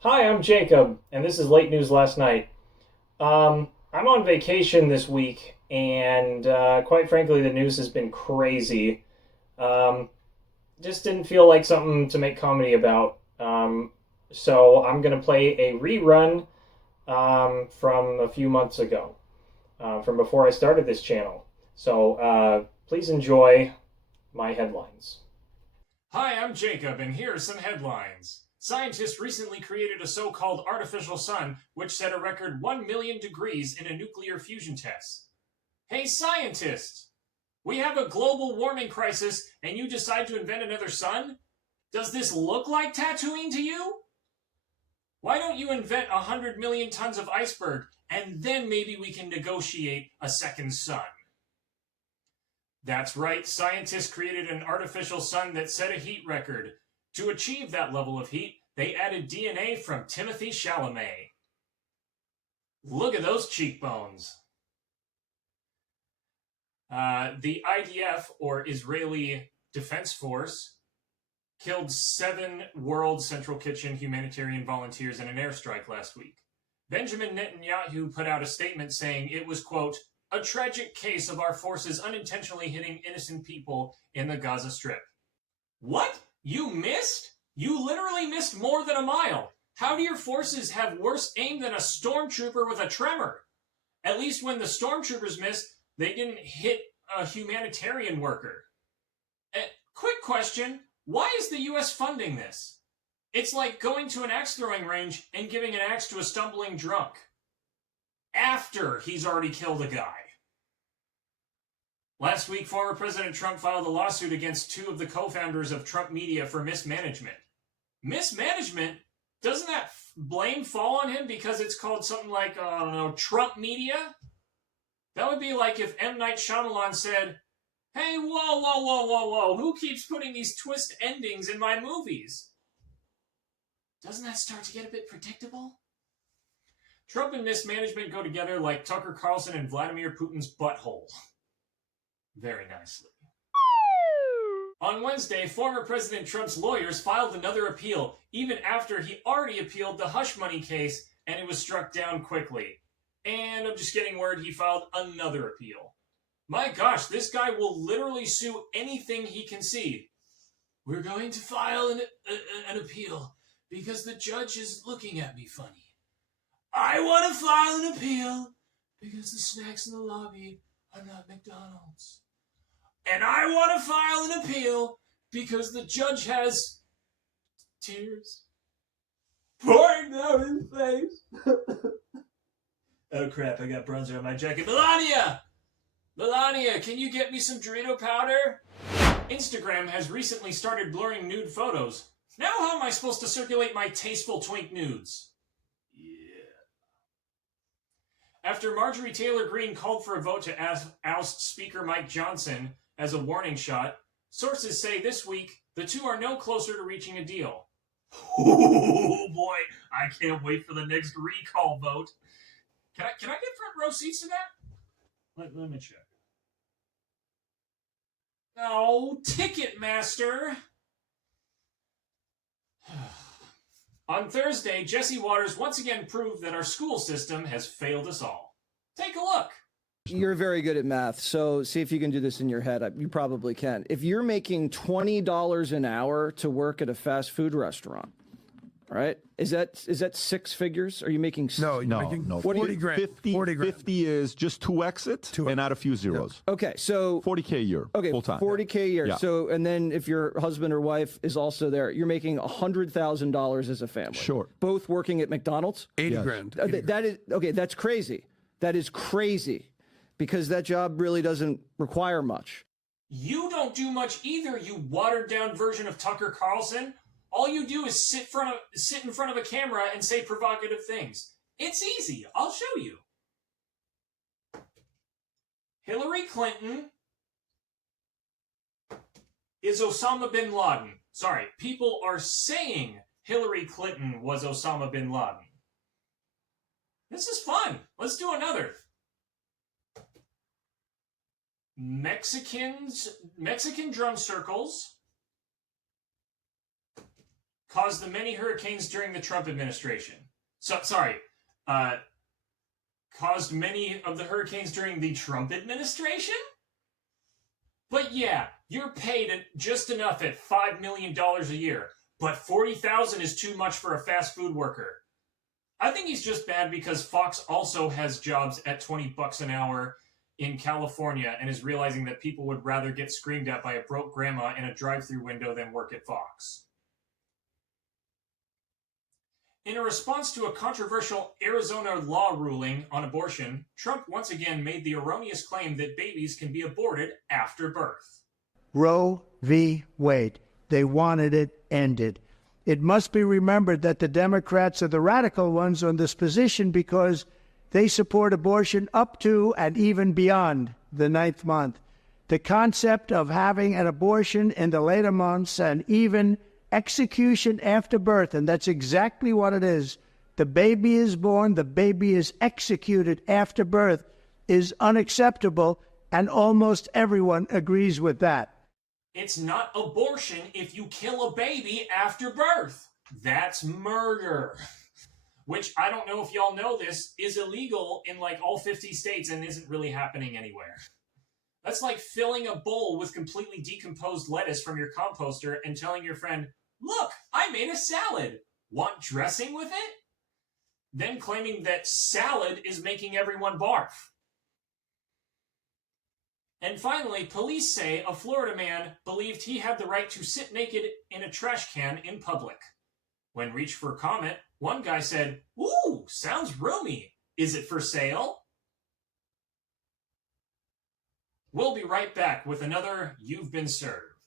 Hi, I'm Jacob, and this is late news last night. I'm on vacation this week, and quite frankly, the news has been crazy. Um, just didn't feel like something to make comedy about. So I'm going to play a rerun from a few months ago, from before I started this channel. So please enjoy my headlines. Hi, I'm Jacob, and here are some headlines. Scientists recently created a so called artificial sun, which set a record 1 million degrees in a nuclear fusion test. Hey, scientists! We have a global warming crisis, and you decide to invent another sun? Does this look like Tatooine to you? Why don't you invent 100 million tons of iceberg, and then maybe we can negotiate a second sun? That's right, scientists created an artificial sun that set a heat record. To achieve that level of heat, they added DNA from Timothy Chalamet. Look at those cheekbones. The IDF, or Israeli Defense Force, killed 7 World Central Kitchen humanitarian volunteers in an airstrike last week. Benjamin Netanyahu put out a statement saying it was, quote, a tragic case of our forces unintentionally hitting innocent people in the Gaza Strip. What? You missed? You literally missed more than a mile. How do your forces have worse aim than a stormtrooper with a tremor? At least when the stormtroopers missed, they didn't hit a humanitarian worker. Quick question, why is the US funding this? It's like going to an axe throwing range and giving an axe to a stumbling drunk. After he's already killed a guy. Last week, former President Trump filed a lawsuit against 2 of the co-founders of Trump Media for mismanagement. Mismanagement? Doesn't that blame fall on him because it's called something like, I don't know, Trump Media? That would be like if M. Night Shyamalan said, hey, whoa, who keeps putting these twist endings in my movies? Doesn't that start to get a bit predictable? Trump and mismanagement go together like Tucker Carlson and Vladimir Putin's butthole. Very nicely. On Wednesday, former President Trump's lawyers filed another appeal, even after he already appealed the hush money case, and it was struck down quickly. And I'm just getting word he filed another appeal. My gosh, this guy will literally sue anything he can see. We're going to file an appeal because the judge is looking at me funny. I want to file an appeal because the snacks in the lobby are not McDonald's. And I want to file an appeal because the judge has tears pouring down his face. Oh crap, I got bronzer on my jacket. Melania, can you get me some Dorito powder? Instagram has recently started blurring nude photos. Now how am I supposed to circulate my tasteful twink nudes? Yeah. After Marjorie Taylor Greene called for a vote to oust Speaker Mike Johnson as a warning shot, sources say this week the two are no closer to reaching a deal. Oh boy, I can't wait for the next recall vote. Can I get front row seats to that? Let me check. Oh, Ticketmaster. On Thursday, Jesse Waters once again proved that our school system has failed us all. Take a look. You're very good at math, so see if you can do this in your head. You probably can. If you're making $20 an hour to work at a fast food restaurant, right? Is that 6 figures? Are you making? No, No, making no. 40 grand. 40 grand. 50 is just 2x it and add a few zeros. Okay, so 40K a year. okay, full time. 40K a year. Yeah. So, and then if your husband or wife is also there, you're making $100,000 as a family. Sure. Both working at McDonald's. 80 Yes. grand. That is okay. That's crazy. That is crazy, because that job really doesn't require much. You don't do much either, you watered down version of Tucker Carlson. All you do is sit in front of a camera and say provocative things. It's easy. I'll show you. Hillary Clinton is Osama bin Laden. Sorry, people are saying Hillary Clinton was Osama bin Laden. This is fun. Let's do another. Mexican drum circles caused the many hurricanes during the Trump administration. Caused many of the hurricanes during the Trump administration? But yeah, you're paid just enough at $5 million a year, but $40,000 is too much for a fast food worker. I think he's just bad because Fox also has jobs at $20 an hour in California and is realizing that people would rather get screamed at by a broke grandma in a drive-thru window than work at Fox. In a response to a controversial Arizona law ruling on abortion, Trump once again made the erroneous claim that babies can be aborted after birth. Roe v. Wade. They wanted it ended. It must be remembered that the Democrats are the radical ones on this position because they support abortion up to and even beyond the 9th month. The concept of having an abortion in the later months and even execution after birth, and that's exactly what it is. The baby is born, the baby is executed after birth, is unacceptable, and almost everyone agrees with that. It's not abortion if you kill a baby after birth. That's murder. Which, I don't know if y'all know this, is illegal in like all 50 states and isn't really happening anywhere. That's like filling a bowl with completely decomposed lettuce from your composter and telling your friend, "Look, I made a salad. Want dressing with it?" Then claiming that salad is making everyone barf. And finally, police say a Florida man believed he had the right to sit naked in a trash can in public. When reached for comment, one guy said, "Ooh, sounds roomy. Is it for sale?" We'll be right back with another You've Been Served.